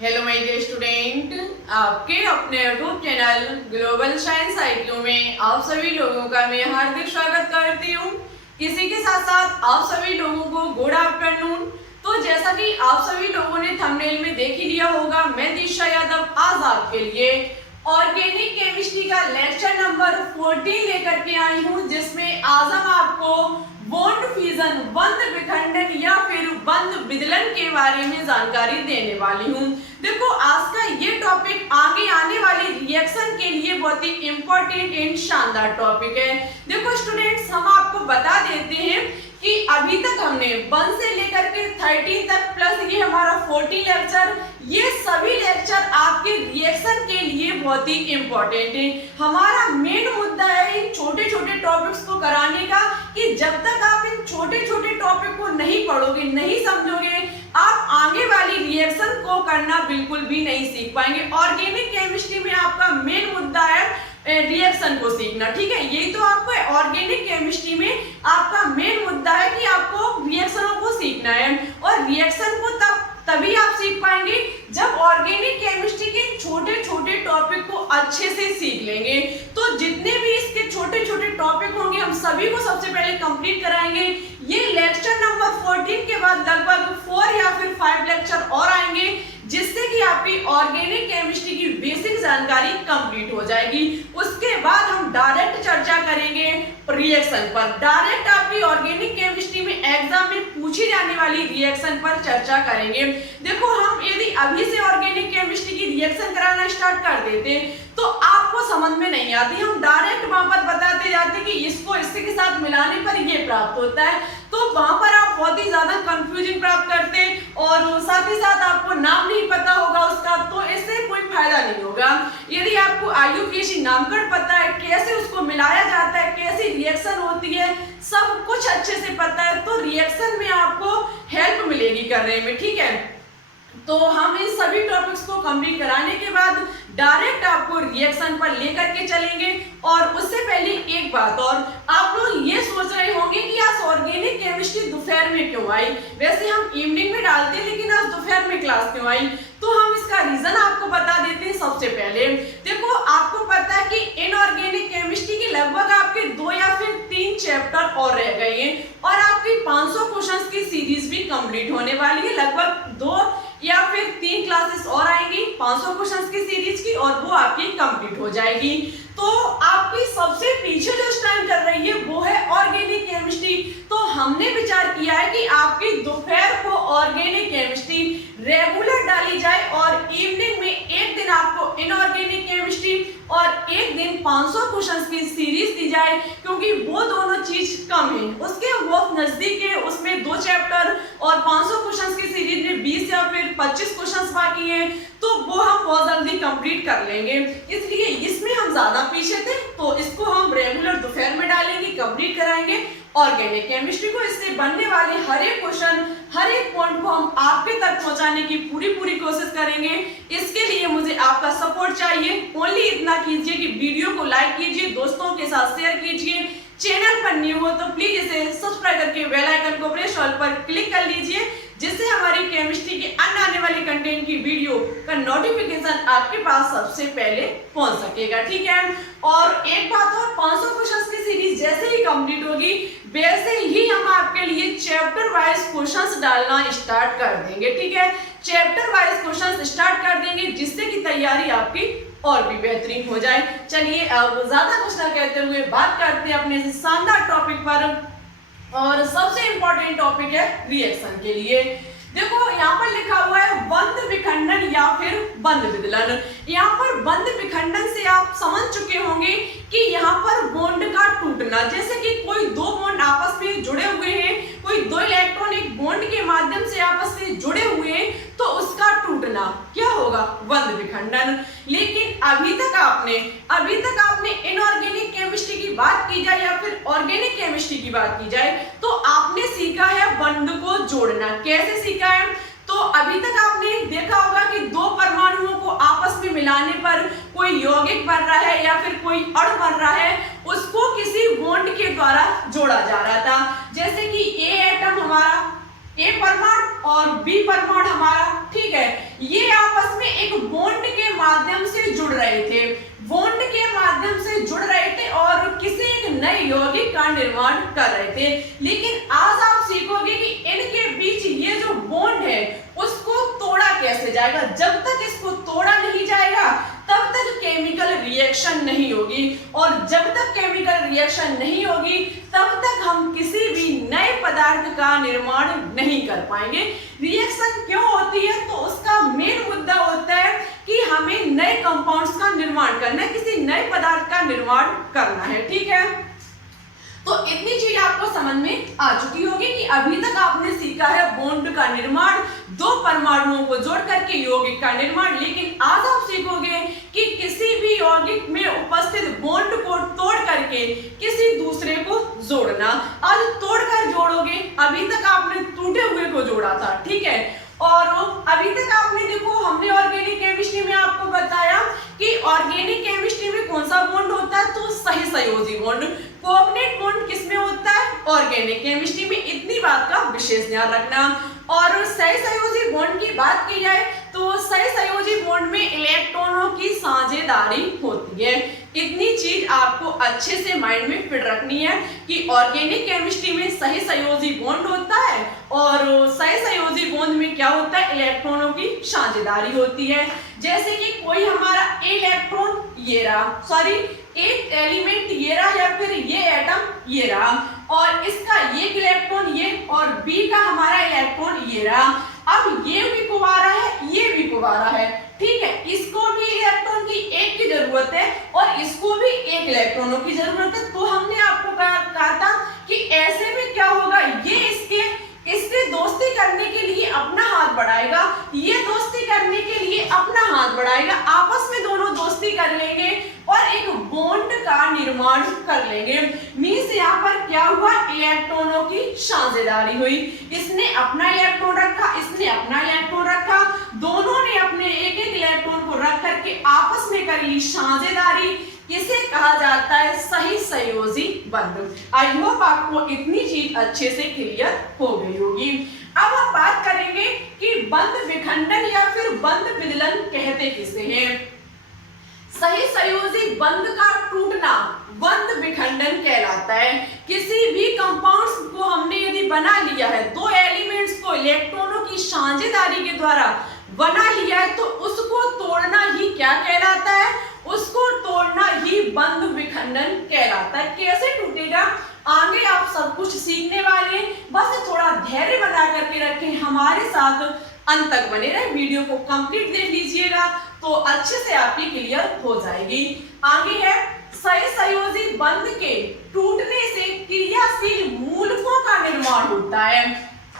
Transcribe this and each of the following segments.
Hello my dear student, आपके अपने YouTube channel global science IQ में आप सभी लोगों का मैं हार्दिक स्वागत करती हूँ। इसी के साथ साथ आप सभी लोगों को गुड आफ्टरनून। तो जैसा कि आप सभी लोगों ने थंबनेल में देख ही लिया होगा, मैं दिशा यादव आज आपके लिए ऑर्गेनिक केमिस्ट्री का लेक्चर नंबर 14 लेकर के आई हूँ, जिसमें आज हम आपको बॉन्ड फ्यूजन, बंध विखंडन या फिर बंध विदलन के बारे में जानकारी देने वाली हूँ। देखो, आज का ये टॉपिक आगे आने वाले रिएक्शन के लिए बहुत ही इम्पोर्टेंट एंड शानदार टॉपिक है। देखो स्टूडेंट्स, हम आपको बता देते हैं कि अभी तक हमने 1 से लेकर के 13 तक प्लस ये हमारा 14 लेक्चर, ये सभी लेक्चर आपके रिएक्शन के लिए बहुत ही इम्पोर्टेंट है। हमारा मेन मुद्दा है इन छोटे छोटे टॉपिक्स को कराने का, कि जब तक आप इन छोटे छोटे टॉपिक को नहीं पढ़ोगे, नहीं समझोगे, आप आगे वाली रिएक्शन को करना बिल्कुल भी नहीं सीख पाएंगे। ऑर्गेनिक केमिस्ट्री में आपका मेन मुद्दा है रिएक्शन को सीखना, ठीक है। यही तो आपको ऑर्गेनिक केमिस्ट्री में आपका मेन मुद्दा है कि आपको रिएक्शनों को सीखना है, और रिएक्शन को तभी आप सीख पाएंगे जब ऑर्गेनिक केमिस्ट्री के छोटे छोटे टॉपिक को अच्छे से सीख लेंगे। तो जितने भी इसके छोटे छोटे टॉपिक होंगे, हम सभी को सबसे पहले कंप्लीट कराएंगे। ये लेक्चर नंबर 14 के बाद लगभग 4 या फिर 5 लेक्चर और आएंगे, जिससे कि आपकी ऑर्गेनिक केमिस्ट्री की बेसिक जानकारी कंप्लीट हो जाएगी। उसके बाद हम डायरेक्ट चर्चा करेंगे रिएक्शन पर। डायरेक्ट आपकी ऑर्गेनिक केमिस्ट्री में एग्जाम में पूछी जाने वाली रिएक्शन पर चर्चा करेंगे। देखो, हम यदि अभी से ऑर्गेनिक केमिस्ट्री की रिएक्शन कराना स्टार्ट कर देते तो आपको समझ में नहीं आती। हम डायरेक्ट वहां पर बताते जाते कि इसको इससे के साथ मिलाने पर ये प्राप्त होता है, तो वहां पर आप बहुत ही ज्यादा कंफ्यूजन प्राप्त करते, और साथ ही साथ आपको नाम नहीं पता होगा उसका, तो इससे कोई फायदा नहीं होगा। यदि आपको IUPAC नामकरण पता है, कैसे उसको मिलाया जाता है, कैसी रिएक्शन होती है, सब कुछ अच्छे से पता है, तो रिएक्शन में आपको हेल्प मिलेगी करने में, ठीक है। तो हम इन सभी टॉपिक्स को कंप्लीट कराने के बाद डायरेक्ट आपको रिएक्शन पर लेकर के चलेंगे। और उससे पहले एक बात और, आप लोग ये सोच रहे होंगे कि आज ऑर्गेनिक केमिस्ट्री दोपहर में क्यों आई। वैसे हम इवनिंग में डालते हैं, लेकिन आज दोपहर में क्लास क्यों आई, तो हम इसका रीजन आपको बता देते हैं। सबसे पहले देखो, आपको पता है कि इनऑर्गेनिक केमिस्ट्री के लगभग आपके 2 या फिर 3 चैप्टर और रह गए हैं, और आपकी 500 क्वेश्चंस की सीरीज भी कंप्लीट होने वाली है। लगभग 2 या फिर 3 क्लासेस और आएंगी 500 क्वेश्चंस की सीरीज की, और वो आपकी कंप्लीट हो जाएगी। तो आपकी सबसे पीछे जो टाइम चल रही है वो है ऑर्गेनिक केमिस्ट्री। तो हमने विचार किया है कि आपकी दोपहर को ऑर्गेनिक केमिस्ट्री रेगुलर डाली जाए, और इवनिंग में एक दिन आपको इनऑर्गेनिक केमिस्ट्री और एक दिन 500 क्वेश्चंस की सीरीज दी जाए, क्योंकि वो दोनों चीज कम है, उसके बहुत नजदीक है। उसमें 2 चैप्टर और 500 क्वेश्चंस की सीरीज में 20 या फिर 25 क्वेश्चंस बाकी हैं, तो वो हम बहुत जल्दी कंप्लीट कर लेंगे। इसलिए इसमें हम ज्यादा पीछे थे, तो इसको हम रेगुलर दोपहर में डालेंगे, कंप्लीट कराएंगे ऑर्गेनिक केमिस्ट्री को। इससे बनने वाले हर एक क्वेश्चन, हर एक पॉइंट को हम आपके तक पहुंचाने की पूरी कोशिश करेंगे। इसके लिए मुझे आपका सपोर्ट चाहिए। ओनली इतना कीजिए कि वीडियो को लाइक कीजिए, दोस्तों के साथ शेयर कीजिए। चैनल पर न्यू हो तो प्लीज इसे सब्सक्राइब करके बेल आइकन को प्रेस ऑल पर क्लिक कर लीजिए, जिससे हमारी केमिस्ट्री के अन्य आने वाली कंटेंट की वीडियो का नोटिफिकेशन आपके पास सबसे पहले पहुंच सकेगा, ठीक है। और एक बात और, 500 क्वेश्चंस की सीरीज जैसे ही कंप्लीट होगी, वैसे ही हम आपके लिए चैप्टर वाइज क्वेश्चंस डालना स्टार्ट कर देंगे, ठीक है। चैप्टर वाइज क्वेश्चंस स्टार्ट कर देंगे, जिससे कि तैयारी आपकी और भी बेहतरीन हो जाए। चलिए, अब ज्यादा कुछ ना कहते हुए बात करते हैं अपने शानदार टॉपिक पर, और सबसे इंपॉर्टेंट टॉपिक है रिएक्शन के लिए। देखो, यहाँ पर लिखा हुआ है बंध विखंडन या फिर बंध विदलन। यहाँ पर बंध विखंडन से आप समझ चुके होंगे कि यहाँ पर बॉन्ड का टूटना, जैसे कि कोई 2 बॉन्ड आपस में जुड़े हुए हैं, कोई 2 इलेक्ट्रॉन एक बॉन्ड के माध्यम से आपस में जुड़े हुए हैं, तो उसका टूटना क्या होगा, बंध विखंडन। लेकिन अभी तक आपने इनऑर्गेनिक केमिस्ट्री की बात की जाए या फिर ऑर्गेनिक केमिस्ट्री की बात की जाए, तो आपने सीखा है बंध को जोड़ना। कैसे सीखा है, तो अभी तक आपने देखा होगा कि 2 परमाणुओं को आपस में मिलाने पर कोई यौगिक बन रहा है या फिर कोई अणु बन रहा है, उसको किसी बॉन्ड के द्वारा जोड़ा जा रहा था। जैसे कि A एटम हमारा, A परमाणु और B परमाणु हमारा, ठीक है, ये आपस एक बॉन्ड के माध्यम से जुड़ रहे थे, बॉन्ड के माध्यम से जुड़ रहे थे और किसी एक नए यौगिक का निर्माण कर रहे थे। लेकिन आज आप सीखोगे कि इनके बीच ये जो बॉन्ड है उसको तोड़ा कैसे जाएगा। जब तक इसको तोड़ा नहीं जाएगा तब तक केमिकल रिएक्शन नहीं होगी, और जब तक केमिकल रिएक्शन नहीं होगी तब तक हम किसी भी नए पदार्थ का निर्माण नहीं कर पाएंगे। रिएक्शन क्यों होती है, तो उसका मेन मुद्दा होता है कि हमें नए कंपाउंड्स का निर्माण करना है, किसी नए पदार्थ का निर्माण करना है। ठीक है, तो इतनी चीज आपको समझ में आ चुकी होगी कि अभी तक आपने सीखा है बॉन्ड का निर्माण, दो परमाणुओं को जोड़ करके यौगिक का निर्माण। लेकिन आज आप सीखोगे कि किसी भी यौगिक में उपस्थित बॉन्ड को तोड़ करके किसी दूसरे को जोड़ना। आज तोड़कर जोड़ोगे, अभी तक आपने टूटे हुए को जोड़ा था, ठीक है। और अभी तक आपने देखो, हमने ऑर्गेनिक केमिस्ट्री में आपको बताया कि ऑर्गेनिक केमिस्ट्री में कौन सा बॉन्ड होता है, तो सही संयोजी बॉन्ड। कोऑर्डिनेट बॉन्ड किसमें होता है, ऑर्गेनिक केमिस्ट्री में। इतनी बात का विशेष ध्यान रखना। और सही संयोजी बॉन्ड की बात की जाए तो सही संयोजी बॉन्ड में इलेक्ट्रॉनों की साझेदारी होती है। इतनी चीज आपको अच्छे से माइंड में फिट रखनी है कि ऑर्गेनिक केमिस्ट्री में सही संयोजी बॉन्ड होता है और सही संयोजी बॉन्ड में क्या होता है, इलेक्ट्रॉनों की साझेदारी होती है। जैसे कि कोई हमारा इलेक्ट्रॉन ये रहा, सॉरी एक एलिमेंट ये रहा या फिर ये एटम ये रहा, और इसका ये इलेक्ट्रॉन ये और बी का हमारा इलेक्ट्रॉन ये रहा। अब ये भी कुंवारा है, ये भी कुंवारा है, ठीक है। इसको भी इलेक्ट्रॉन की एक की जरूरत है और इसको भी एक इलेक्ट्रॉनों की जरूरत है। तो हमने आपको कहा था कि ऐसे में क्या होगा, ये इसके दोस्ती करने के लिए अपना हाथ बढ़ाएगा, ये दोस्ती करने के लिए अपना हाथ बढ़ाएगा, आपस में दोनों दोस्ती कर लेंगे और एक बॉन्ड का निर्माण कर लेंगे। मींस यहाँ पर क्या हुआ, इलेक्ट्रॉनों की साझेदारी हुई। इसने अपना इलेक्ट्रॉन रखा, इसने अपना इलेक्ट्रॉन रखा, दोनों ने अपने एक एक इलेक्ट्रॉन को रख करके आपस में कर ली साझेदारी। इसे कहा जाता है सही संयोजी बंध। आई होप आपको इतनी चीज अच्छे से क्लियर हो गई होगी। अब हम बात करेंगे कि बंध विखंडन या फिर बंध विदलन कहते किसे हैं। सही संयोजी बंध का टूटना बंध विखंडन कहलाता है। किसी भी कंपाउंड्स को हमने यदि बना लिया है, दो एलिमेंट्स को इलेक्ट्रॉनों की साझेदारी के द्वारा बना लिया है, तो उसको तोड़ना ही क्या कहलाता है, उसको तोड़ना ही बंध विखंडन कहलाता है। कैसे टूटेगा, आगे आप सब कुछ सीखने वाले हैं, बस थोड़ा धैर्य बना करके रखें, हमारे साथ अंत तक बने रहे। वीडियो को कंप्लीट देख लीजिएगा तो अच्छे से आपकी क्लियर हो जाएगी। आगे है सही संयोजी बंध के टूटने से क्रियाशील मूलकों का निर्माण होता है।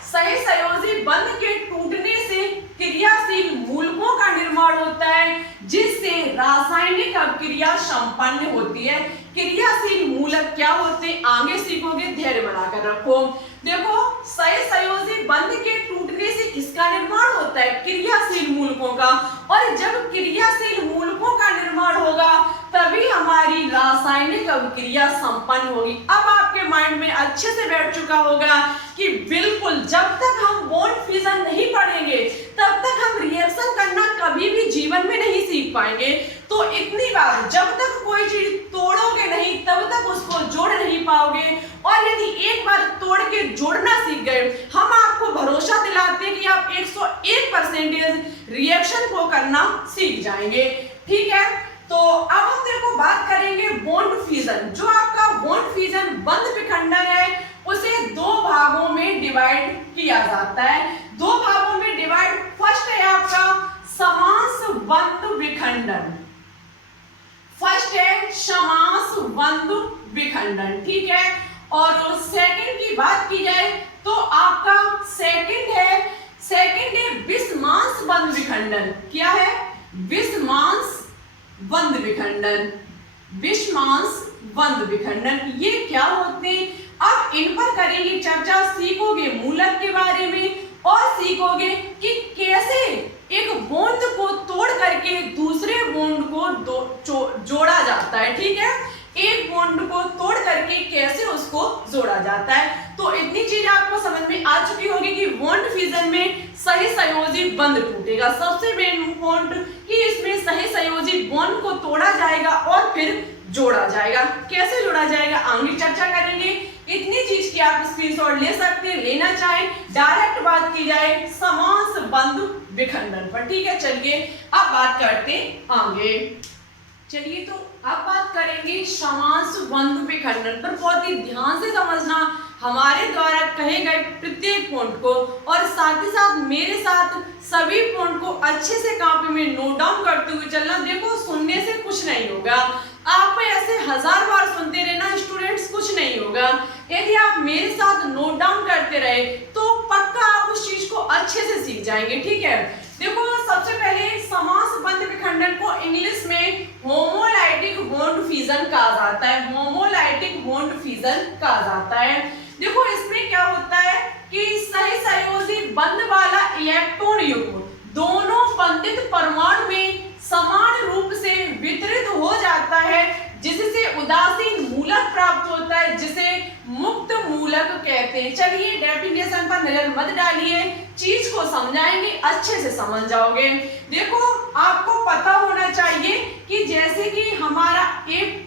सही संयोजी बंध के टूटने से क्रियाशील मूलकों का निर्माण होता है, जिससे रासायनिक अभिक्रिया संपन्न होती है। क्रियाशील मूलक क्या होते हैं, आगे सीखोगे, धैर्य बनाकर रखो। देखो, सही संयोजी बंध के टूटने से किसका निर्माण होता है, क्रियाशील मूलकों का। और जब क्रियाशील मूलकों का निर्माण होगा तभी हमारी रासायनिक अभिक्रिया संपन्न होगी। अब आपके माइंड में अच्छे से बैठ चुका होगा कि बिल्कुल जब तक हम बॉन्ड फिजन नहीं पढ़ेंगे तब तक हम रिएक्शन करना कभी भी जीवन में नहीं सीख पाएंगे। तो इतनी बार जब तक कोई चीज तोड़ोगे नहीं तब तक उसको जोड़ नहीं पाओगे, और यदि एक बार तोड़ के जोड़ना सीख गए, हम आपको भरोसा दिलाते हैं कि आप 101% रिएक्शन को करना सीख जाएंगे। ठीक है, तो अब हम देखो बात करेंगे बॉन्ड फिजन। जो आपका बॉन्ड फिजन बंध विखंडन है उसे दो भागों में डिवाइड किया जाता है। दो भागों में डिवाइड, फर्स्ट है आपका समास बंध विखंडन, फर्स्ट है समास बंध विखंडन, ठीक है। और सेकंड की बात की जाए तो आपका सेकंड है विषमांस बंध विखंडन। क्या है, विषमांस बंध विखंडन, विषमांस बंध विखंडन। ये क्या होते हैं, अब इन पर करेंगे चर्चा, सीखोगे मूलक के बारे में और सीखोगे कि कैसे एक बॉन्ड को तोड़ करके दूसरे बॉन्ड को जोड़ा जाता है। ठीक है, एक बॉन्ड को तोड़ करके कैसे उसको उसको जोड़ा जाता है। तो इतनी चीज आपको समझ में आ चुकी होगी कि बॉन्ड फ्यूजन में सही संयोजी बंध टूटेगा। सबसे मेन पॉइंट कि इसमें सही संयोजी बॉन्ड को तोड़ा जाएगा और फिर जोड़ा जाएगा। कैसे जोड़ा जाएगा आगे चर्चा करेंगे। इतनी चीज की आप स्क्रीनशॉट ले सकते हैं, लेना चाहे डायरेक्ट बात की जाए समास बंध विखंडन पर। ठीक है, चलिए अब बात करते हैं आगे। चलिए तो अब बात करेंगे समास बंध विखंडन पर। बहुत ही ध्यान से समझना हमारे द्वारा कहे गए प्रत्येक पॉइंट को, और साथ ही साथ मेरे साथ सभी पॉइंट को अच्छे से कॉपी में नोट डाउन करते हुए चलना। देखो सुनने से कुछ नहीं होगा, आप ऐसे 1000 बार सुनते रहना स्टूडेंट्स, कुछ नहीं होगा। यदि आप मेरे साथ नोट डाउन करते रहे तो पक्का आप उस चीज को अच्छे से सीख जाएंगे। ठीक है, देखो सबसे पहले समास बंध विखंडन को इंग्लिश में होमोलाइटिक बॉन्ड फ्यूजन कहा जाता है। होमोलाइटिक बॉन्ड फ्यूजन कहा जाता है। देखो इसमें क्या होता है कि सही संयोजी बंध वाला इलेक्ट्रॉन युग्म दोनों बंधित परमाणु में समान रूप से वितरित हो जाता है, जिससे उदासीन मूलक प्राप्त होता है, जिसे मुक्त मूलक कहते हैं। चलिए डेफिनेशन पर नजर मत डालिए, चीज को समझाएंगे, अच्छे से समझ जाओगे। देखो आपको पता होना चाहिए कि जैसे कि हमारा एक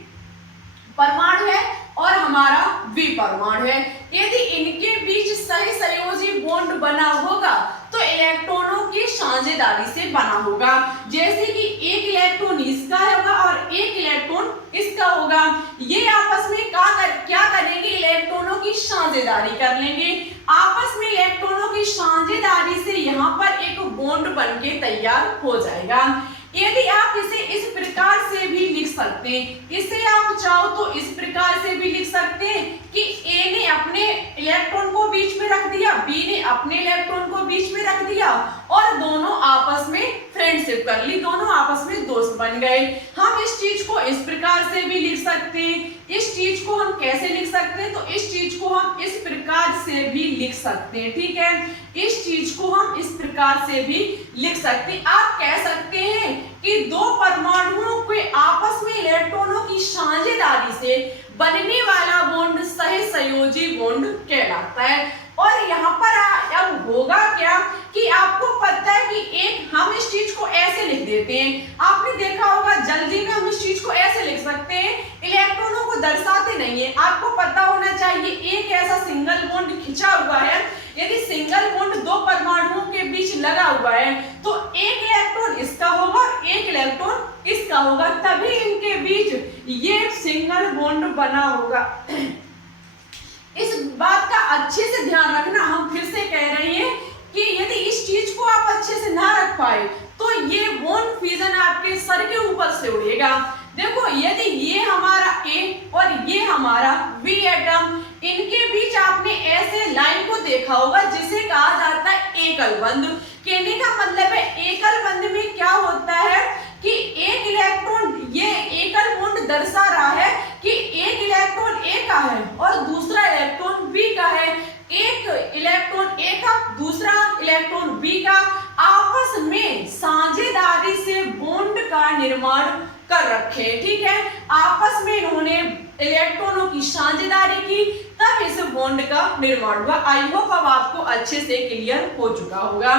परमाणु है और हमारा द्वि परमाणु है, यदि इनके बीच सही संयोजी बॉन्ड बना होगा तो इलेक्ट्रॉनों की साझेदारी से बना होगा। जैसे कि एक इलेक्ट्रॉन इसका होगा और एक इलेक्ट्रॉन इसका होगा, ये आपस में क्या करेंगे, इलेक्ट्रॉनों की साझेदारी कर लेंगे। आपस में इलेक्ट्रॉनों की साझेदारी से यहाँ पर एक बॉन्ड बनके तैयार हो जाएगा। यदि आप इसे इस प्रकार से भी लिख सकते हैं, इसे आप चाहो तो इस प्रकार से भी लिख सकते हैं कि ए ने अपने इलेक्ट्रॉन को बीच में रख दिया, बी ने अपने इलेक्ट्रॉन को बीच में रख दिया और दोनों आपस में फ्रेंडशिप कर ली, दोनों आपस में दोस्त बन गए। हम इस चीज को इस प्रकार से भी लिख सकते हैं। इस चीज को हम कैसे लिख सकते हैं, तो इस चीज को हम इस प्रकार से भी लिख सकते हैं। ठीक है, इस चीज को हम इस प्रकार से भी लिख सकते हैं। आप कह सकते हैं कि दो परमाणुओं के आपस में इलेक्ट्रॉनों की साझेदारी से बनने वाला बॉन्ड सही संयोजी बॉन्ड कहलाता है। और यहाँ पर अब होगा क्या कि आपको पता है कि एक हम इस चीज को ऐसे लिख देते हैं, आपने देखा होगा जल्दी में हम इस चीज को ऐसे लिख सकते हैं, इलेक्ट्रॉनों को दर्शाते नहीं है। आपको पता होना चाहिए एक ऐसा सिंगल बॉन्ड खिंचा हुआ है, यदि सिंगल बॉन्ड दो परमाणुओं के बीच लगा हुआ है तो एक इलेक्ट्रॉन इसका होगा और एक इलेक्ट्रॉन इसका होगा, तभी इनके बीच ये सिंगल बॉन्ड बना होगा। इस बात का अच्छे से ध्यान रखना, हम फिर से कह रहे हैं कि यदि इस चीज को आप अच्छे से ना रख पाए तो ये बॉन्ड फ्यूजन आपके सर के ऊपर से उड़ेगा। देखो यदि ये हमारा ए और ये हमारा बी एटम, इनके बीच आपने ऐसे लाइन को देखा होगा जिसे कहा जाता है एकल बंध। कहने का मतलब है एकल बंध में क्या होता है कि एक इलेक्ट्रॉन, ये एकल बॉन्ड दर्शा रहा है कि एक इलेक्ट्रॉन ए का है और दूसरा इलेक्ट्रॉन बी का है। एक इलेक्ट्रॉन ए का, दूसरा इलेक्ट्रॉन बी का, आपस में साझेदारी से बॉन्ड का निर्माण कर रखे। ठीक है, आपस में इन्होंने इलेक्ट्रॉनों की साझेदारी की, तब इस बॉन्ड का निर्माण हुआ। आई होप अब आपको अच्छे से क्लियर हो चुका होगा।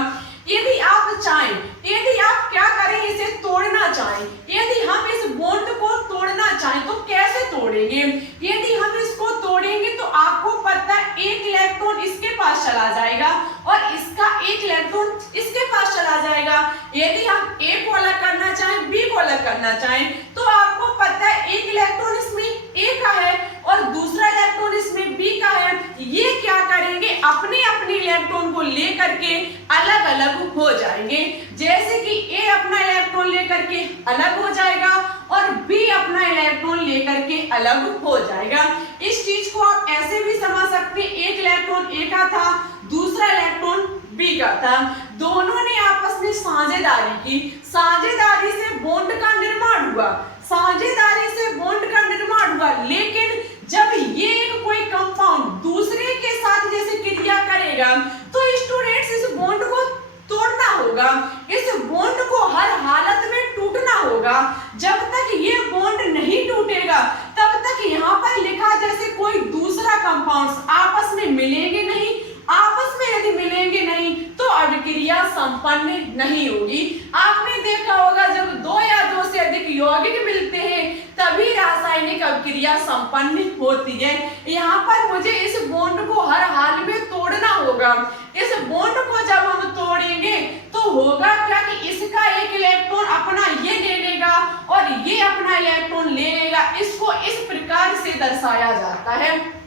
यदि आप चाहें, यदि आप क्या करें, इसे तोड़ना चाहें, यदि हम इस बॉन्ड को तोड़ना चाहें तो कैसे तोड़ेंगे। यदि हम इसको तोड़ेंगे तो आपको पता है एक इलेक्ट्रॉन इसके पास चला जाएगा और इसका एक इलेक्ट्रॉन इसके पास चला जाएगा। यदि हम ए को अलग करना चाहें, बी को अलग करना चाहें, तो आपको पता है एक इलेक्ट्रॉन इसमें ए का है और दूसरा इलेक्ट्रॉन इसमें बी का है। ये क्या करेंगे, अपने अपने इलेक्ट्रॉन को लेकर के अलग अलग हो जाएंगे। जैसे कि ए अपना इलेक्ट्रॉन लेकर के अलग हो जाएगा और बी अपना इलेक्ट्रॉन लेकर के अलग हो जाएगा। इस चीज को आप ऐसे भी समझ सकते हैं, एक इलेक्ट्रॉन ए का था, दूसरा इलेक्ट्रॉन बी का था, दोनों ने आपस में साझेदारी की, साझेदारी से बॉन्ड का निर्माण हुआ, साझेदारी से बॉन्ड का निर्माण हुआ। लेकिन जब ये एक कोई कंपाउंड दूसरे के साथ जैसे क्रिया करेगा तो स्टूडेंट्स इस बॉन्ड को तोड़ना होगा, इस बॉन्ड को हर हालत में टूटना होगा। जब तक ये बॉन्ड नहीं टूटेगा तब तक यहाँ पर लिखा जैसे कोई दूसरा संपन्न नहीं होगी। आपने देखा होगा जब दो या दो से अधिक यौगिक मिलते हैं तभी रासायनिक अभिक्रिया संपन्न होती है। यहाँ पर मुझे इस बॉन्ड को हर हाल में तोड़ना होगा। इस बॉन्ड को जब हम तोड़ेंगे तो होगा क्या कि इसका एक इलेक्ट्रॉन अपना ये ले लेगा और ये अपना इलेक्ट्रॉन ले लेगा। इसको इस प्रकार से दर्शाया जाता है।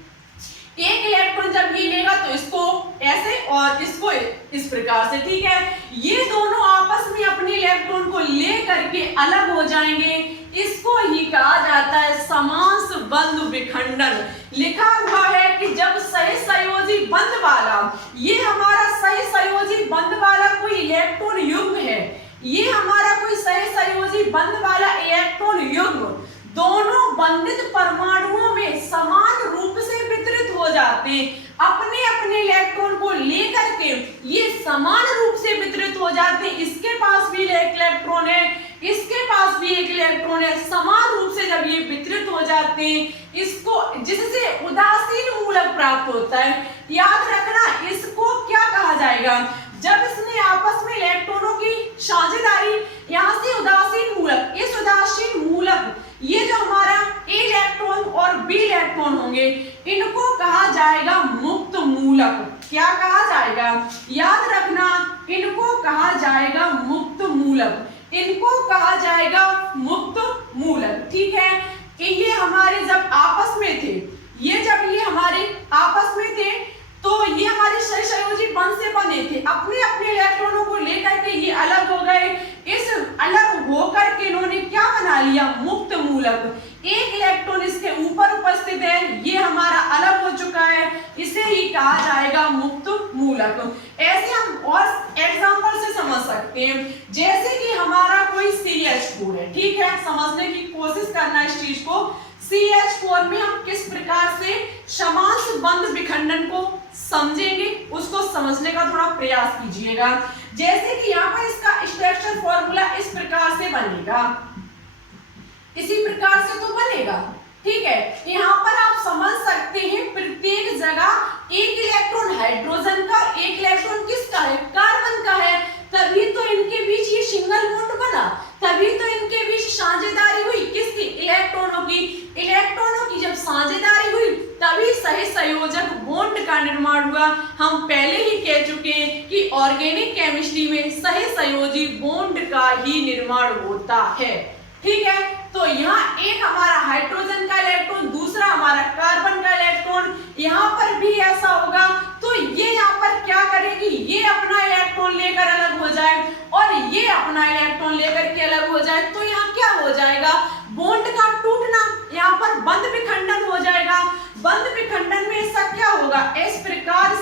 एक इलेक्ट्रॉन जब ये लेगा तो इसको ऐसे और इसको इस प्रकार से, ठीक है। ये दोनों आपस में अपने इलेक्ट्रॉन को ले करके अलग हो जाएंगे। इसको ही कहा जाता है समांश बंध विखंडन। लिखा हुआ है कि जब सही संयोजी बंध वाला, ये हमारा सही संयोजी बंध वाला कोई इलेक्ट्रॉन युग्म है, ये हमारा कोई सही संयोजी बंध वाला इलेक्ट्रॉन युग्म दोनों बंधित परमाणुओं में समान रूप से वितरित हो जाते हैं। अपने अपने इलेक्ट्रॉन को लेकर के ये समान रूप से वितरित हो जाते हैं। इसके पास भी एक इलेक्ट्रॉन है, इसके पास भी एक इलेक्ट्रॉन है। समान रूप से जब ये वितरित हो जाते हैं, इसको जिससे उदासीन मूलक प्राप्त होता है। याद रखना, इसको क्या कहा जाएगा? जब इसने आपस में इलेक्ट्रॉनों की साझेदारी, यहाँ से उदासीन मूलक, इस उदासीन मूलक ये जो हमारा ए इलेक्ट्रॉन और बी इलेक्ट्रॉन होंगे, इनको कहा जाएगा मुक्त मूलक। क्या कहा जाएगा? याद रखना, इनको कहा जाएगा मुक्त मूलक, इनको कहा जाएगा मुक्त मूलक, ठीक है। कि ये हमारे जब आपस में थे, ये जब ये हमारे आपस में थे तो ये हमारे सही संयोजी बंध से बने थे। अपने अपने इलेक्ट्रॉनों को लेकर के ये अलग हो गए। इस अलग होकर के इन्होंने क्या बना लिया? मुक्त मूलक। एक इलेक्ट्रॉन इसके ऊपर उपस्थित है, ये हमारा अलग हो चुका है, इसे ही कहा जाएगा मुक्त मूलक। ऐसे हम और एग्जांपल से समझ सकते हैं, जैसे कि हमारा कोई CH4 है, ठीक है। समझने की कोशिश करना इस चीज को। CH4 में हम किस प्रकार से समांश बंध विखंडन को समझेंगे, उसको समझने का थोड़ा प्रयास कीजिएगा। जैसे कि यहाँ पर इसका स्ट्रक्चर फॉर्मूला इस प्रकार से बनेगा, इसी प्रकार से तो बनेगा, ठीक है। यहाँ पर आप समझ सकते हैं प्रत्येक जगह एक इलेक्ट्रॉन हाइड्रोजन का, एक इलेक्ट्रॉन किसका है? कार्बन का है। तभी तो इनके बीच ये सिंगल बॉन्ड बना, तभी तो इनके बीच साझेदारी हुई। किसकी? इलेक्ट्रॉनों की। इलेक्ट्रॉनों की जब साझेदारी हुई तभी सही संयोजक बॉन्ड का निर्माण हुआ। हम पहले ही कह चुके हैं कि ऑर्गेनिक केमिस्ट्री में सही संयोजी बॉन्ड का ही निर्माण होता है, ठीक है। तो यहाँ एक हमारा हाइड्रोजन का इलेक्ट्रॉन, दूसरा हमारा कार्बन का इलेक्ट्रॉन, यहाँ पर भी ऐसा होगा। तो ये यहाँ पर क्या करेगी? ये अपना इलेक्ट्रॉन लेकर अलग हो जाए और ये अपना इलेक्ट्रॉन लेकर के अलग हो जाए, तो यहाँ क्या हो जाएगा? बॉन्ड का टूटना, यहाँ पर बंध विखंडन हो जाएगा। बंध विखंडन में ऐसा क्या होगा? इस प्रकार से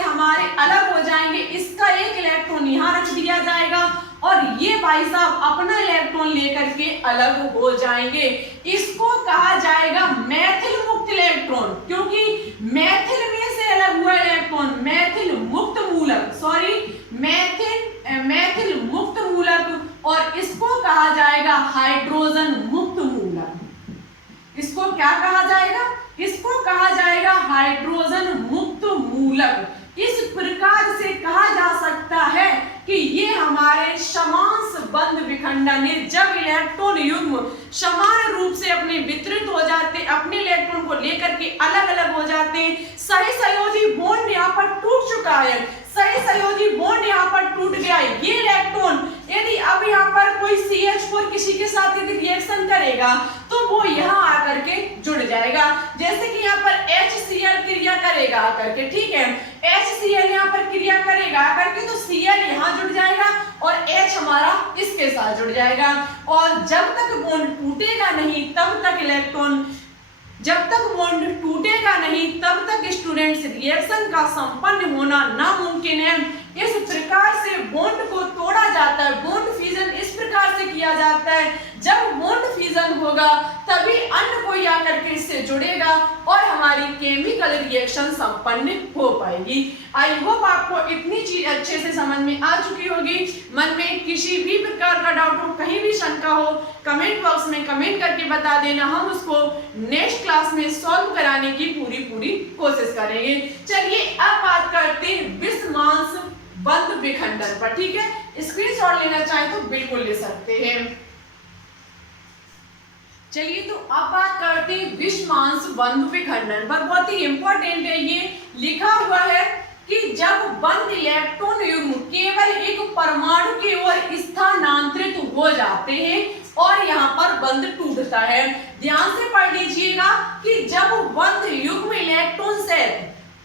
हमारे अलग हो जाएंगे। इसका एक इलेक्ट्रॉन यहाँ रख दिया जाएगा और ये भाई साहब अपना इलेक्ट्रॉन लेकर के अलग हो जाएंगे। इसको कहा जाएगा मैथिल मुक्त इलेक्ट्रॉन, क्योंकि मैथिल में से अलग हुआ इलेक्ट्रॉन मैथिल मुक्त मूलक, मैथिल मुक्त मूलक। और इसको कहा जाएगा हाइड्रोजन मुक्त मूलक। इसको क्या कहा जाएगा? इसको कहा जाएगा हाइड्रोजन मुक्त मूलक। इस प्रकार से कहा जा सकता है कि ये हमारे समांश बंध विखंडन है। जब इलेक्ट्रॉन युग्म समान रूप से अपने वितरित हो जाते, अपने इलेक्ट्रॉन को लेकर के अलग अलग हो जाते हैं। सही संयोजी बॉन्ड यहाँ पर टूट चुका है, सही संयोजी बॉन्ड यहाँ पर टूट गया है। ये इलेक्ट्रॉन यदि अब यहाँ पर कोई CH4 किसी के साथ यदि रिएक्शन करेगा तो वो यहाँ आकर के जुड़ जाएगा। जैसे कि यहाँ पर HCl क्रिया करेगा आकर के, ठीक है। HCl यहाँ पर क्रिया करेगा आकर के, तो Cl यहाँ जुड़ जाएगा और H हमारा इसके साथ जुड़ जाएगा। और जब तक बॉन्ड टूटेगा नहीं तब तक इलेक्ट्रॉन, जब तक बॉन्ड टूटेगा नहीं तब तक स्टूडेंट्स रिएक्शन का संपन्न होना नामुमकिन है। इस प्रकार से बॉन्ड को तोड़ा जाता है। बॉन्ड फिजन इस प्रकार से किया जाता है, जब बॉन्ड फिजन होगा तभी अन्य कोई आकर के इससे जुड़ेगा और हमारी केमिकल रिएक्शन संपन्न हो पाएगी। आई होप आपको इतनी चीज अच्छे से समझ में आ चुकी होगी। मन में किसी भी प्रकार का डाउट हो, कहीं भी शंका हो, कमेंट बॉक्स में कमेंट करके बता देना। हम उसको नेक्स्ट क्लास में सॉल्व कराने की पूरी कोशिश करेंगे। चलिए अब बात करते हैं विषमांश बंद विखंडन पर। ठीक है, स्क्रीनशॉट लेना चाहे तो बिल्कुल ले सकते हैं। चलिए तो अब बात करते हैं विषमांश बंद विखंडन पर। बहुत ही इंपॉर्टेंट है, ये लिखा हुआ है कि जब बंद इलेक्ट्रॉन युग्म केवल एक परमाणु की ओर स्थानांतरित हो जाते हैं और यहाँ पर बंद टूटता है। ध्यान से पढ़ लीजिएगा कि जब बंद युग्म इलेक्ट्रॉन से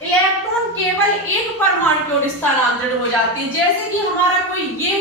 इलेक्ट्रॉन केवल एक परमाणु की ओर स्थानांतरित हो जाती है, जैसे कि हमारा कोई ये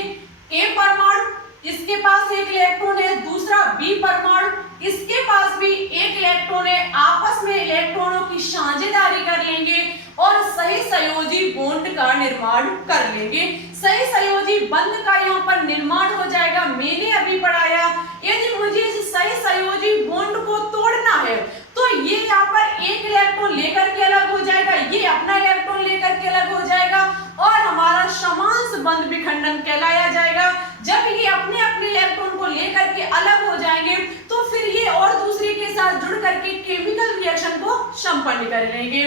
ए परमाणु, इसके पास एक इलेक्ट्रॉन है, दूसरा बी परमाणु, इसके पास भी एक इलेक्ट्रॉन है, आपस में इलेक्ट्रॉनों की साझेदारी कर लेंगे और सही संयोजी बॉन्ड का निर्माण कर लेंगे। सही संयोजी बंध का यहाँ पर निर्माण हो जाएगा। मैंने अभी पढ़ाया, यदि मुझे इस सही संयोजी बॉन्ड को तोड़ना है तो ये यहाँ पर एक इलेक्ट्रॉन लेकर के अलग हो जाएगा, ये अपना इलेक्ट्रॉन लेकर के अलग हो जाएगा और हमारा समांश बंध विखंडन कहलाया जाएगा। जब ये अपने अपने इलेक्ट्रॉन को लेकर के अलग हो जाएंगे तो फिर ये और दूसरे के साथ जुड़ करके केमिकल रिएक्शन को संपन्न कर लेंगे।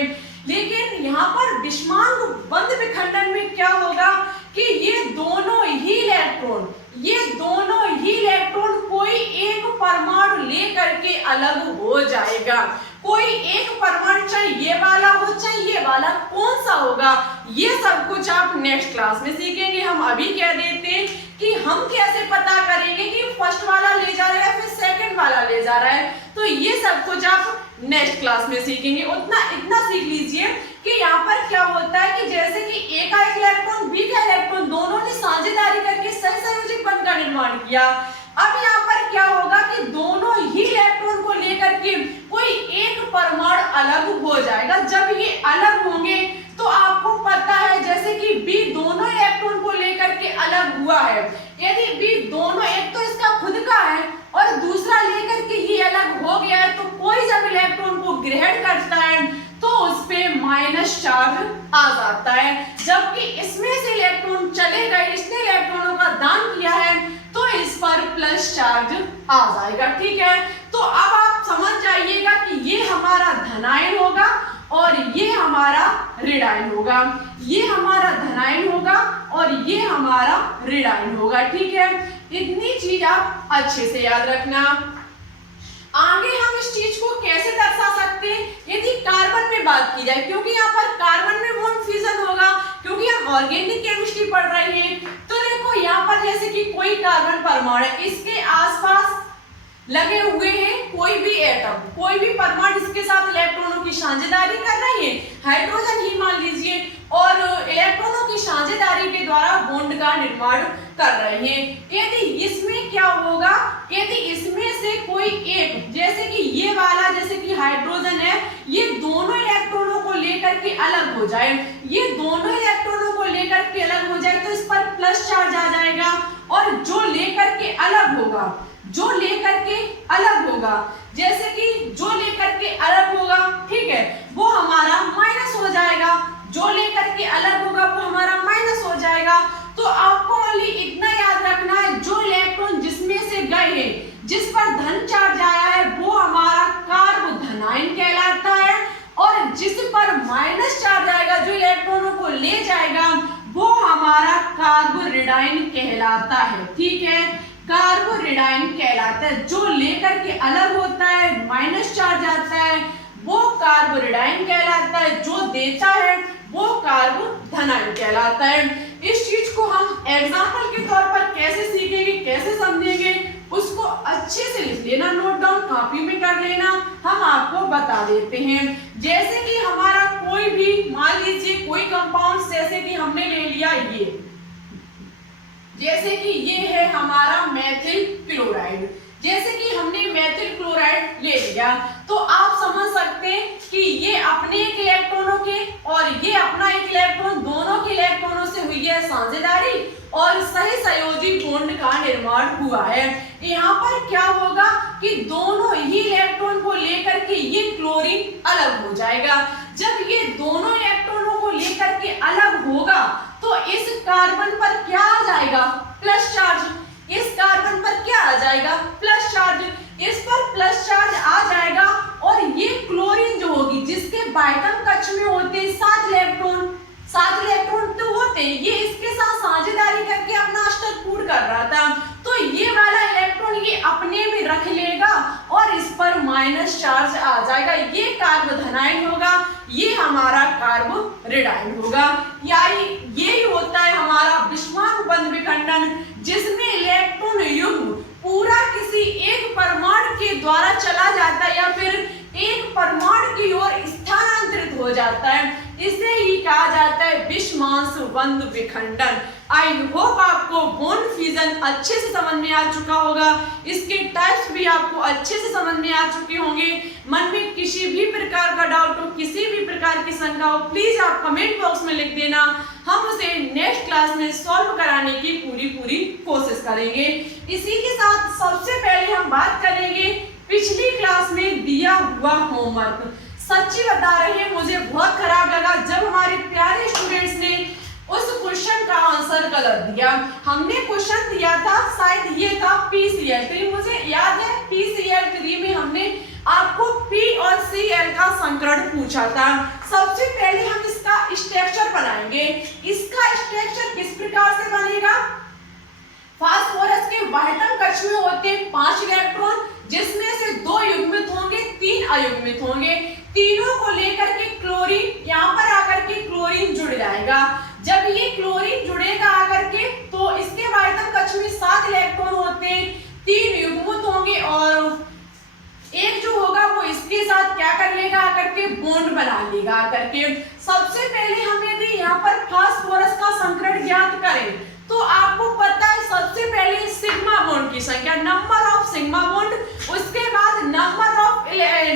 लेकिन यहाँ पर विषमांश बंध विखंडन में क्या होगा कि ये दोनों ही इलेक्ट्रॉन कोई एक परमाणु लेकर के अलग हो जाएगा। कोई एक परमाणु, चाहे ये वाला हो चाहे ये वाला, कौन सा होगा ये सब कुछ आप नेक्स्ट क्लास में सीखेंगे। हम अभी कह देते हैं कि हम कैसे पता करेंगे कि फर्स्ट वाला ले जा रहा है फिर सेकंड वाला ले जा रहा है, तो ये सब कुछ आप नेक्स्ट क्लास में सीखेंगे। इतना सीख लीजिए कि यहाँ पर क्या होता है कि जैसे कि ए का एक इलेक्ट्रॉन बी का इलेक्ट्रॉन दोनों ने साझेदारी करके सही संयोजक बंध का निर्माण किया। अब यहाँ पर क्या होगा कि दोनों ही इलेक्ट्रॉन को लेकर के कोई एक परमाणु अलग हो जाएगा। जब ये अलग होंगे तो आपको पता है जैसे कि बी दोनों इलेक्ट्रॉन को लेकर के अलग हुआ है, यदि बी दोनों, एक तो इसका खुद का है और दूसरा लेकर के ये अलग हो गया है, तो कोई जब इलेक्ट्रॉन को ग्रहण करता है तो उस पे माइनस चार्ज आ जाता है, जबकि इसमें से इलेक्ट्रॉन चले गए, इसने इलेक्ट्रॉनों का दान किया है तो इस पर प्लस चार्ज आ जाएगा। ठीक है, तो अब आप समझ जाइएगा कि ये हमारा धनायन होगा और ये हमारा ऋणायन होगा, ये हमारा धनायन होगा और ये हमारा ऋणायन होगा। ठीक है, इतनी चीज आप अच्छे से याद रखना। आगे हम इस चीज को कैसे दर्शा सकते हैं यदि कार्बन में बात की जाए, क्योंकि यहाँ पर कार्बन में बॉन्ड फ्यूजन होगा, क्योंकि हम ऑर्गेनिक केमिस्ट्री पढ़ रहे हैं। तो देखो यहाँ पर जैसे कि कोई कार्बन परमाणु है, इसके आसपास लगे हुए हैं कोई भी एटम, कोई भी परमाणु इसके साथ इलेक्ट्रॉनों की साझेदारी कर रही है, हाइड्रोजन ही मान लीजिए, और इलेक्ट्रॉनों की साझेदारी के द्वारा बॉन्ड का निर्माण कर रहे हैं। यदि इसमें क्या होगा, यदि इसमें से कोई एक, जैसे कि ये वाला, जैसे कि हाइड्रोजन है, ये दोनों इलेक्ट्रॉनों को लेकर के अलग हो जाए, ये दोनों इलेक्ट्रॉनों को लेकर के अलग हो जाए तो इस पर प्लस चार्ज आ जाएगा, और जो लेकर के अलग होगा, जो लेकर के अलग होगा, जैसे कि जो लेकर के अलग होगा, ठीक है, वो हमारा माइनस हो जाएगा, जो लेकर के अलग होगा वो हमारा माइनस हो जाएगा। तो आपको ओनली इतना याद रखना है, जो इलेक्ट्रॉन जिसमें से गए हैं, जिस पर धन चार्ज आया है, वो हमारा कार्ब धनायन कहलाता है, और जिस पर माइनस चार्ज आएगा, जो इलेक्ट्रॉनों को ले जाएगा, वो हमारा कार्ब ऋणायन कहलाता है। ठीक है, कार्ब ऋणायन कहलाता है। जो लेकर के अलग होता है, माइनस चार्ज आता है, वो कार्ब ऋणायन कहलाता है, जो देता है वो कार्ब धनायन कहलाता है। इस चीज को हम एग्जाम्पल के तौर पर कैसे सीखेंगे, कैसे समझेंगे, उसको अच्छे से लिख लेना, नोट डाउन कॉपी में कर लेना, हम आपको बता देते हैं। जैसे कि हमारा कोई भी, मान लीजिए कोई कंपाउंड, जैसे कि हमने ले लिया ये, जैसे कि ये है हमारा मेथिल क्लोराइड, जैसे कि हमने मेथिल क्लोराइड ले लिया, तो आप समझ सकते हैं कि ये अपने एक इलेक्ट्रॉनों के और ये अपना एक इलेक्ट्रॉन, दोनों के इलेक्ट्रॉनों से हुई है साझेदारी और सही संयोजी बॉन्ड का निर्माण हुआ है। यहाँ पर क्या होगा कि दोनों ही इलेक्ट्रॉन को लेकर के ये क्लोरीन अलग हो जाएगा। जब ये दोनों इलेक्ट्रॉनों को लेकर के अलग होगा तो इस कार्बन पर क्या आ जाएगा, प्लस चार्ज, इस कार्बन पर क्या आ जाएगा, प्लस चार्ज, इस पर प्लस चार्ज आ जाएगा, और ये क्लोरीन जो होगी, जिसके बाइटम कक्ष में होते हैं 7 इलेक्ट्रॉन, 7 इलेक्ट्रॉन तो होते हैं, ये इसके के साथ साझेदारी करके अपना स्तर पूर्ण कर रहा था, तो ये वाला इलेक्ट्रॉन ये अपने में रख लेगा और इस पर माइनस चार्ज आ जाएगा, ये कार्ब धनायन होगा, ये हमारा कार्ब रेडायन होगा। यही होता है हमारा विषमाणु बंध विखंडन, जिसमें इलेक्ट्रॉन युग्म पूरा किसी एक परमाणु के द्वारा चला जाता है या फिर एक परमाणु की ओर स्थानांतरित हो जाता है, इसे ही कहा जाता है विषमांशु बंध विखंडन। आई होप आपको बॉन्ड फ्यूजन अच्छे से समझ में आ चुका होगा, इसके टाइप्स भी आपको अच्छे से समझ में आ चुके होंगे। मन में किसी भी प्रकार का डाउट हो, किसी भी प्रकार की शंका हो, प्लीज आप कमेंट बॉक्स में लिख देना, हम उसे नेक्स्ट क्लास में सॉल्व कराने की पूरी कोशिश करेंगे। इसी के साथ सबसे पहले हम बात करेंगे पिछली क्लास में दिया हुआ होमवर्क। सच्ची बता रही है, मुझे बहुत खराब लगा जब हमारे प्यारे स्टूडेंट्स ने उस क्वेश्चन का आंसर गलत दिया। हमने क्वेश्चन दिया था, शायद ये था PCl3, मुझे याद है PCl3 में हमने आपको P और Cl का संकरण पूछा था। सबसे पहले हम इसका स्ट्रक्चर बनाएंगे। इसका स्ट्रक्चर किस प्रकार से बनेगा? फास्फोरस के वाहितम कक्ष में होते हैं 5 इलेक्ट्रॉन, जिसमें से 2 युग्मित होंगे, 3 अयुग्मित होंगे। तीनों को लेकर के क्लोरीन यहाँ पर आकर के क्लोरीन जुड़ जाएगा। जब ये क्लोरीन जुड़ेगा आकर के, तो इसके वाहितम कक्ष में 7 इलेक्ट्रॉन होते हैं, 3 युग्मित होंगे और एक जो होगा वो इसके साथ क्या कर लेगा, आकर के बॉन्ड बना लेगा आकर के। सबसे पहले हम यदि यहाँ पर फास्फोरस का संकरण ज्ञात करें, तो आपको पता है सबसे पहले सिग्मा बॉन्ड की संख्या, नंबर ऑफ सिग्मा बॉन्ड, उसके बाद number of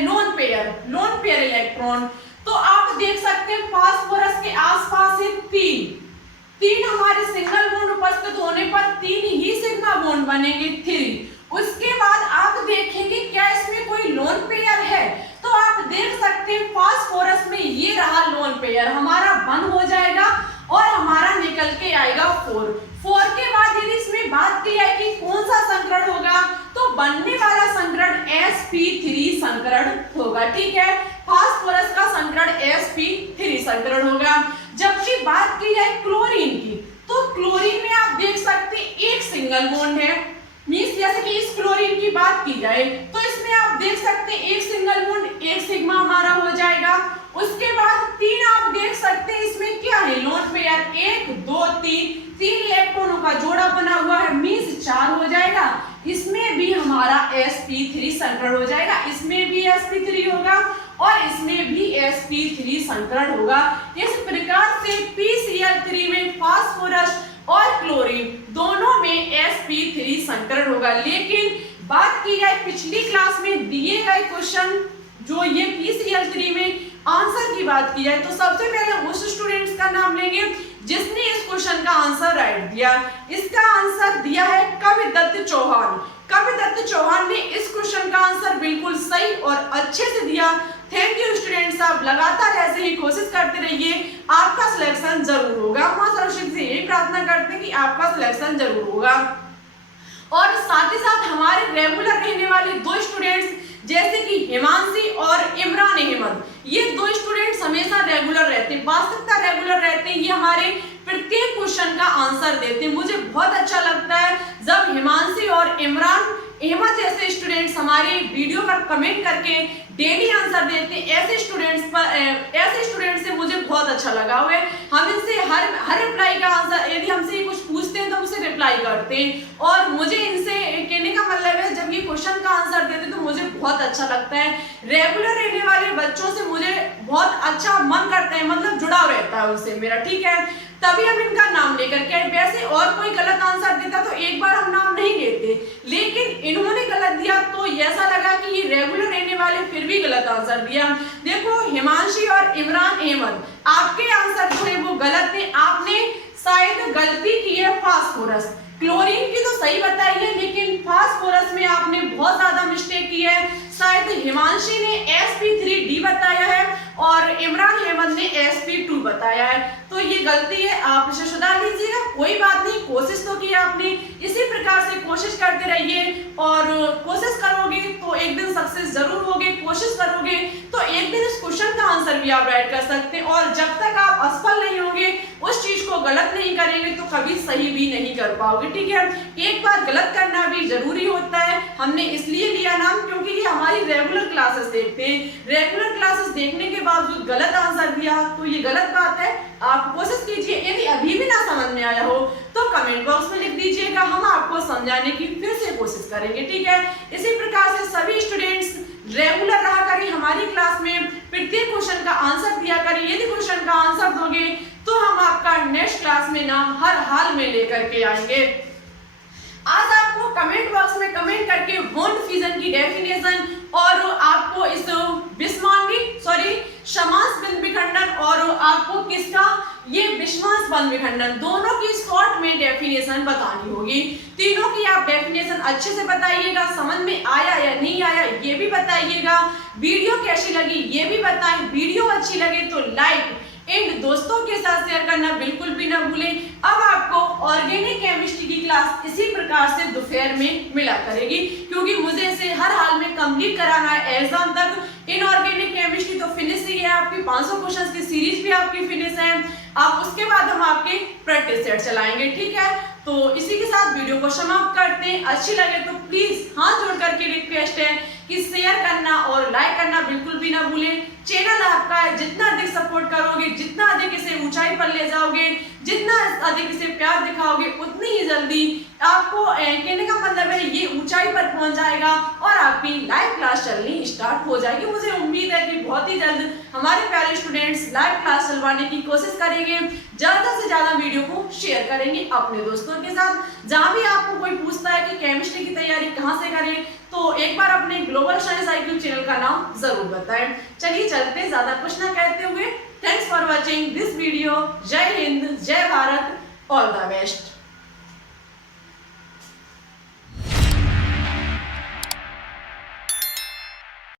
lone pair electron. तो आप देख सकते हैं फास्फोरस के आसपास है 3 हमारे सिंगल बॉन्ड उपस्थित होने पर 3 ही सिग्मा बॉन्ड बनेंगे, 3। उसके बाद आप देखेंगे क्या इसमें कोई लोन पेयर है, तो आप देख सकते हैं फास्फोरस में ये रहा लोन पेयर, हमारा 1 हो जाएगा और हमारा निकल के आएगा 4 के बाद यदि इसमें बात की जाए कि कौन सा संकरण होगा, तो बनने वाला संकरण sp3 संकरण होगा। ठीक है, फास्फोरस का संकरण sp3 संकरण होगा। जबकि बात की जाए क्लोरीन की, तो क्लोरीन में आप देख सकते हैं एक सिंगल बॉन्ड है, मींस जैसे कि इस क्लोरीन की बात की जाए तो इसमें आप देख सकते हैं एक सिंगल बॉन्ड, एक सिग्मा हमारा हो जाएगा। उसके बाद 3 आप देख सकते हैं इसमें क्या है, लोन पेयर 1 2 3 इलेक्ट्रॉनों का जोड़ा बना हुआ है, मींस 4 हो जाएगा। इसमें भी हमारा sp3 संकरण हो जाएगा, इसमें भी sp3 होगा और इसमें भी sp3 संकरण होगा। इस प्रकार से PCl3 में फास्फोरस और क्लोरीन दोनों में sp3 संकरण होगा। लेकिन बात की जाए पिछली क्लास में दिए गए क्वेश्चन, जो ये PCl3 में आंसर की बात की जाए, तो सबसे पहले उस स्टूडेंट्स का नाम लेंगे जिसने इस क्वेश्चन का आंसर राइट दिया। इसका आंसर दिया है कविदत्त चौहान। कविदत्त चौहान ने इस क्वेश्चन का आंसर बिल्कुल सही और अच्छे से दिया। थैंक यू स्टूडेंट्स, आप लगातार ऐसे ही कोशिश करते रहिए, आपका सिलेक्शन जरूर होगा। मां सर्वशक्ति से यही प्रार्थना करते हैं कि आपका सिलेक्शन जरूर होगा। और साथ ही साथ हमारे रेगुलर रहने वाले 2 स्टूडेंट्स जैसे कि हिमांशी और इमरान अहमद, ये 2 स्टूडेंट्स हमेशा रेगुलर रहते हैं, वास्तविकता रेगुलर रहते हैं, ये हमारे प्रत्येक क्वेश्चन का आंसर देते हैं। मुझे बहुत अच्छा लगता है जब हिमांशी और इमरान अहमद जैसे स्टूडेंट्स हमारे वीडियो पर कमेंट करके डेली आंसर देते हैं। ऐसे स्टूडेंट्स से मुझे बहुत अच्छा लगा हुआ है। हम इनसे हर रिप्लाई का आंसर, यदि हमसे कुछ पूछते हैं तो हमसे रिप्लाई करते हैं, और मुझे इनसे कहने का मतलब है जब ये क्वेश्चन का आंसर देते हैं तो मुझे बहुत अच्छा लगता है। रेगुलर रहने वाले बच्चों से मुझे बहुत अच्छा मन करता है, मतलब जुड़ाव रहता है उससे मेरा। ठीक है, तभी हम इनका नाम लेकर के, वैसे और कोई गलत आंसर देता तो एक बार हम नाम नहीं लेते, लेकिन इन्होंने गलत दिया तो ऐसा लगा कि ये रेगुलर रहने वाले फिर भी गलत आंसर दिया। देखो हिमांशी और इमरान अहमद, आपके आंसर जो है वो गलत है। आपने शायद गलती की है फास्फोरस, क्लोरीन की तो सही बताई है, लेकिन फास्फोरस में आपने बहुत ज्यादा मिस्टेक की है। शायद हिमांशी ने sp3d बताया है और इमरान अहमद ने sp2 बताया है, तो ये गलती है, आप इसे सुधार लीजिएगा। कोई बात नहीं, कोशिश तो की आपने, इसी प्रकार से कोशिश करते रहिए, और कोशिश करोगे तो एक दिन सक्सेस जरूर होगे, कोशिश करोगे तो एक दिन इस क्वेश्चन का आंसर भी आप राइट कर सकते हैं। और जब तक आप असफल नहीं होंगे, उस चीज को गलत नहीं करेंगे, तो कभी सही भी नहीं कर पाओगे। ठीक है, एक बार गलत करना भी जरूरी होता है। हमने इसलिए लिया नाम क्योंकि ये हमारी रेगुलर क्लासेस देखते हैं, रेगुलर क्लासेस देखने के बावजूद गलत आंसर दिया तो ये गलत बात है। आप कोशिश कीजिए, यदि अभी भी ना समझ में आया हो तो कमेंट बॉक्स में लिख दीजिएगा, हम आपको समझाने की फिर से कोशिश करेंगे। ठीक है, इसी प्रकार से सभी स्टूडेंट्स रेगुलर रहा करें हमारी क्लास में, प्रत्येक क्वेश्चन का आंसर दिया करें। यदि क्वेश्चन का आंसर दोगे तो हम आपका नेक्स्ट क्लास में नाम हर हाल में लेकर के आएंगे। आज आपको कमेंट बॉक्स में कमेंट करके वॉन्ड फ्यूजन की डेफिनेशन और आपको इस समास बंद विखंडन और आपको किसका ये विश्वास बंद विखंडन दोनों की शॉर्ट में डेफिनेशन बतानी होगी। तीनों की आप डेफिनेशन अच्छे से बताइएगा, समझ में आया या नहीं आया ये भी बताइएगा, वीडियो कैसी लगी ये भी बताएं। वीडियो अच्छी लगे तो लाइक एंड दोस्तों के साथ शेयर करना बिल्कुल भी ना भूलें। अब आपको ऑर्गेनिक केमिस्ट्री की क्लास इसी प्रकार से दोपहर में मिला करेगी, क्योंकि मुझे इसे हर हाल में कंप्लीट कराना है एग्जाम तक। इनऑर्गेनिक केमिस्ट्री तो फिनिश ही है, आपकी 500 क्वेश्चंस की सीरीज भी आपकी फिनिश है। अब उसके बाद हम आपके प्रैक्टिस सेट चलाएंगे। ठीक है, तो इसी के साथ वीडियो को समाप्त करते हैं। अच्छी लगे तो प्लीज हाथ जोड़ करके रिक्वेस्ट है कि शेयर करना और लाइक करना बिल्कुल भी ना भूलें। चैनल आपका है, जितना अधिक सपोर्ट करोगे, जितना अधिक इसे ऊंचाई पर ले जाओगे, जितना अधिक इसे प्यार दिखाओगे, उतनी ही जल्दी आपको कहने का मतलब है ये ऊंचाई पर पहुंच जाएगा और आपकी लाइव क्लास चलनी स्टार्ट हो जाएगी। मुझे उम्मीद है कि बहुत ही जल्द हमारे प्यारे स्टूडेंट्स लाइव क्लास चलवाने की कोशिश करेंगे, ज्यादा से ज्यादा वीडियो को शेयर करेंगे अपने दोस्तों के साथ। जहां भी आपको कोई पूछता है कि केमिस्ट्री की तैयारी कहां से करें, तो एक बार अपने ग्लोबल साइंस IQ चैनल का नाम जरूर बताएं। चलिए चलते, ज्यादा कुछ ना कहते हुए, thanks for watching this video. जय हिंद, जय भारत, ऑल द बेस्ट।